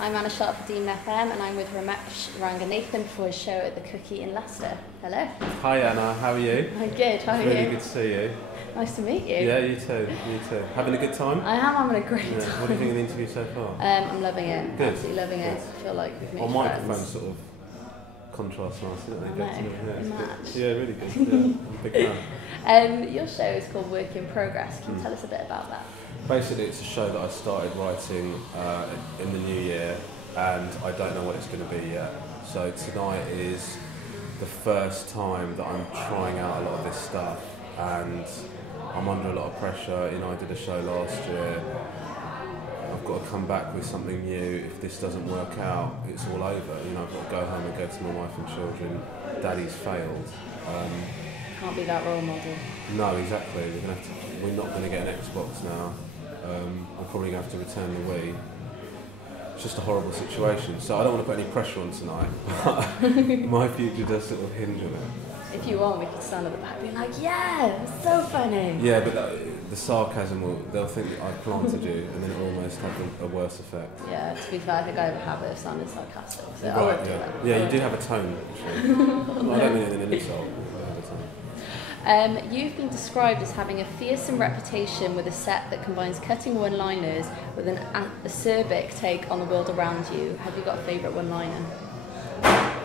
I'm Anna Sharp for Dean FM, and I'm with Romesh Ranganathan for his show at the Cookie in Leicester. Hello. Hi Anna, how are you? I'm good, how are you? Really good to see you. Nice to meet you. Yeah, you too, you too. Having a good time? I am having a great time. What do you think of the interview so far? I'm loving it, Good. absolutely loving it. I feel like we've made Our friends. microphones sort of contrast nice, don't they? They match. Yeah, really good. Yeah, I'm a big fan. Your show is called Work in Progress. Can you tell us a bit about that? Basically, it's a show that I started writing in the new year, and I don't know what it's going to be yet. So tonight is the first time that I'm trying out a lot of this stuff, and I'm under a lot of pressure. You know, I did a show last year. I've got to come back with something new. If this doesn't work out, it's all over. You know, I've got to go home and go to my wife and children. Daddy's failed. Can't be that role model. No, exactly. We're not going to get an Xbox now. We're probably going to have to return the Wii. It's just a horrible situation. So I don't want to put any pressure on tonight. But my future does sort of hinge on it. If you want, we could stand at the back being like, yeah, it was so funny. Yeah, but the sarcasm they'll think that I've planted you, and then it will almost have a worse effect. Yeah, to be fair, I think I have a habit of sounding sarcastic. So I Right, won't do yeah. that. Yeah, you do have a tone, actually. I don't mean it in an insult. You have a tone. You've been described as having a fearsome reputation with a set that combines cutting one-liners with an acerbic take on the world around you. Have you got a favourite one-liner?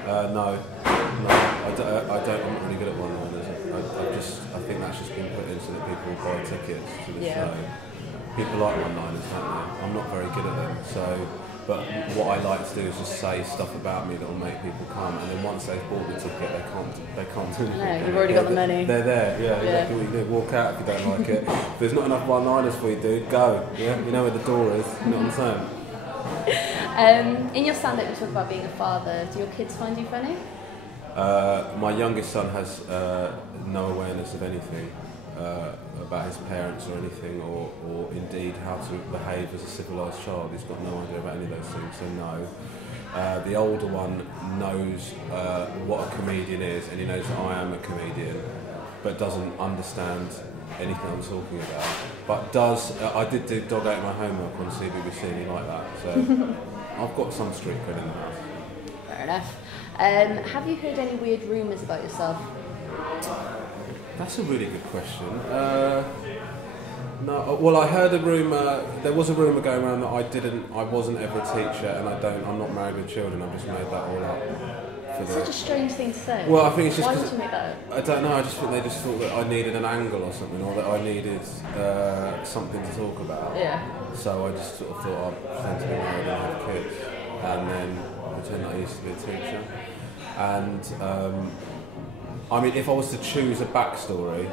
No, I don't. I'm not really good at one-liners. I think that's just been put in so that people buy tickets to the show. People like one-liners, don't they? I'm not very good at them. So, but what I like to do is just say stuff about me that will make people come, and then once they've bought the ticket, they can't do anything. No, you've already got the money. They're there. Yeah, exactly what you do. Walk out if you don't like it. If there's not enough one-liners for you, dude, go. Yeah, you know where the door is. You know what I'm saying? In your stand-up, you talk about being a father. Do your kids find you funny? My youngest son has no awareness of anything about his parents or anything, or indeed how to behave as a civilised child. He's got no idea about any of those things, so no. The older one knows what a comedian is, and he knows that I am a comedian, but doesn't understand anything I'm talking about. But I did do Dog Ate My Homework on CBBC, and he liked that, so I've got some street cred in the house. Fair enough. Have you heard any weird rumours about yourself? That's a really good question. No, well, I heard a rumour. There was a rumour going around that I wasn't ever a teacher, and I'm not married with children. I've just made that all up. It's such a strange thing to say. Well, I think it's just. Why did you make that up? I don't know. I just think they just thought that I needed an angle or something, or that I needed something to talk about. Yeah. So I just sort of thought I'd pretend to be married and have kids, and then pretend that I used to be a teacher. And I mean, if I was to choose a backstory,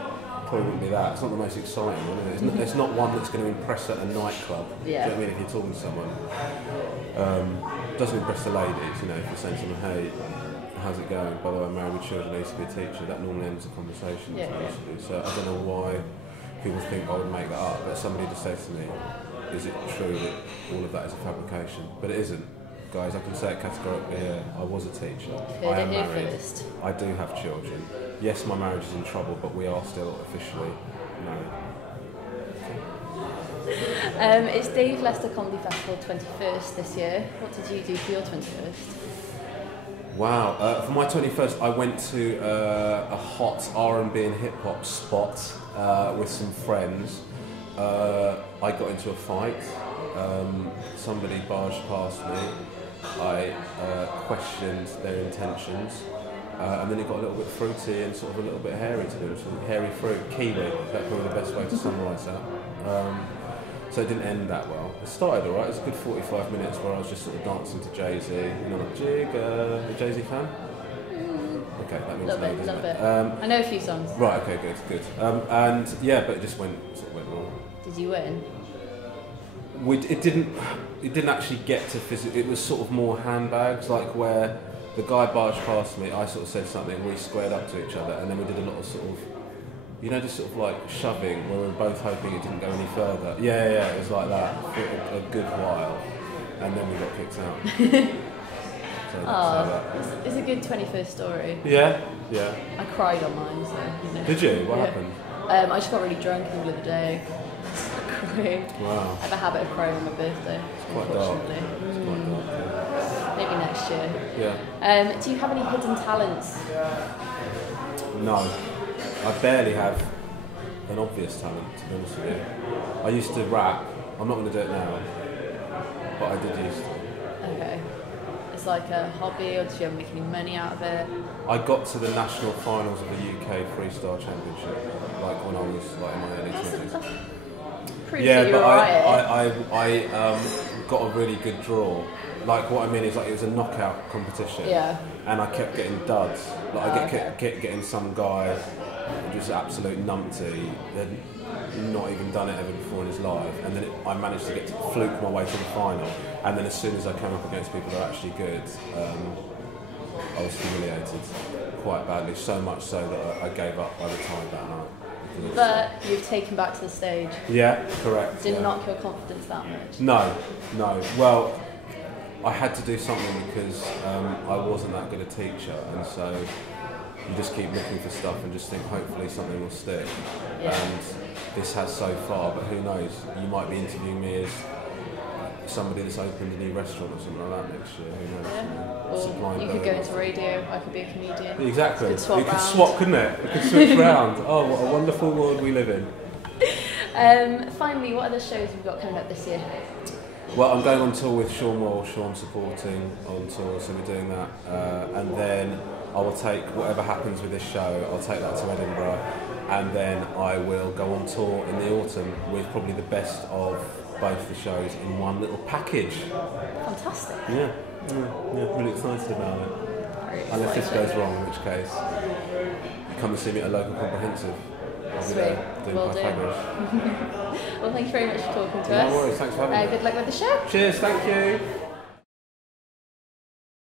probably wouldn't be that. It's not the most exciting one, is it? It's not one that's going to impress at a nightclub. Yeah. Do you know what I mean? If you're talking to someone, doesn't impress the ladies. You know, if you're saying to someone, "Hey, how's it going? By the way, I'm married with children. I used to be a teacher." That normally ends the conversation. Yeah. So I don't know why people think I would make that up. But somebody just said to me, "Is it true that all of that is a fabrication?" But it isn't. Guys, I can say it categorically here. I was a teacher. I am married. First. I do have children. Yes, my marriage is in trouble, but we are still officially married. It's Dave Leicester Comedy Festival 21st this year. What did you do for your 21st? Wow. For my 21st, I went to a hot R&B and hip-hop spot with some friends. I got into a fight. Somebody barged past me. I questioned their intentions, and then it got a little bit fruity and sort of a little bit hairy to do. Sort of hairy fruit, kiwi. That's probably the best way to summarise that. So it didn't end that well. It started alright. It was a good 45 minutes where I was just sort of dancing to Jay-Z. You know, like Jigga. A Jay-Z fan? Okay, that means no, doesn't Love it? it. I know a few songs. Right. Okay. Good. And yeah, but it just went wrong. Did you win? It didn't actually get to physical. It was sort of more handbags, like where the guy barged past me, I sort of said something, we squared up to each other, and then we did a lot of sort of, you know, just sort of like shoving, where we were both hoping it didn't go any further. Yeah, it was like that for a good while, and then we got kicked out. So it's a good 21st story. Yeah. I cried on mine, so. You know. Did you? What happened? I just got really drunk in the middle of the day. Sorry. Wow. I have a habit of crying on my birthday. It's quite dark. Unfortunately. It's quite dark. Yeah. Maybe next year. Yeah. Do you have any hidden talents? No. I barely have an obvious talent, to be honest with you. I used to rap. I'm not going to do it now, but I did used to. Okay. It's like a hobby, or did you ever make any money out of it? I got to the national finals of the UK Freestyle Championship, like when I was like in my early 20s. Proves Yeah, that you're but alright. I got a really good draw. Like what I mean is like it was a knockout competition. Yeah. And I kept getting duds. Like getting some guy just absolute numpty that had not even done it ever before in his life, and then I managed to fluke my way to the final. And then as soon as I came up against people that are actually good, I was humiliated quite badly. So much so that I gave up by the time that night. But you've taken back to the stage. Yeah, correct. Didn't knock your confidence that much. No. Well, I had to do something because I wasn't that good a teacher, and so you just keep looking for stuff and just think hopefully something will stick. Yeah. And this has so far, but who knows? You might be interviewing me as somebody that's opened a new restaurant or something like that next year. Who knows? Yeah. Or you could go into radio. I could be a comedian. Exactly. Could swap you could round. swap, couldn't it? We could switch round. Oh, what a wonderful world we live in. Finally, what other shows have you got coming up this year? Well, I'm going on tour with Sean Moore. Sean's supporting on tour, so we're doing that. And then I will take whatever happens with this show, I'll take that to Edinburgh, and then I will go on tour in the autumn with probably the best of both the shows in one little package. Fantastic. Yeah, really excited about it. Very Unless this exciting. goes wrong, in which case, you come and see me at a local comprehensive. I'll be Sweet. there doing Will my do. fabulous. Well, thank you very much for talking to us. No worries, thanks for having me. Good luck with the show. Cheers, thank you.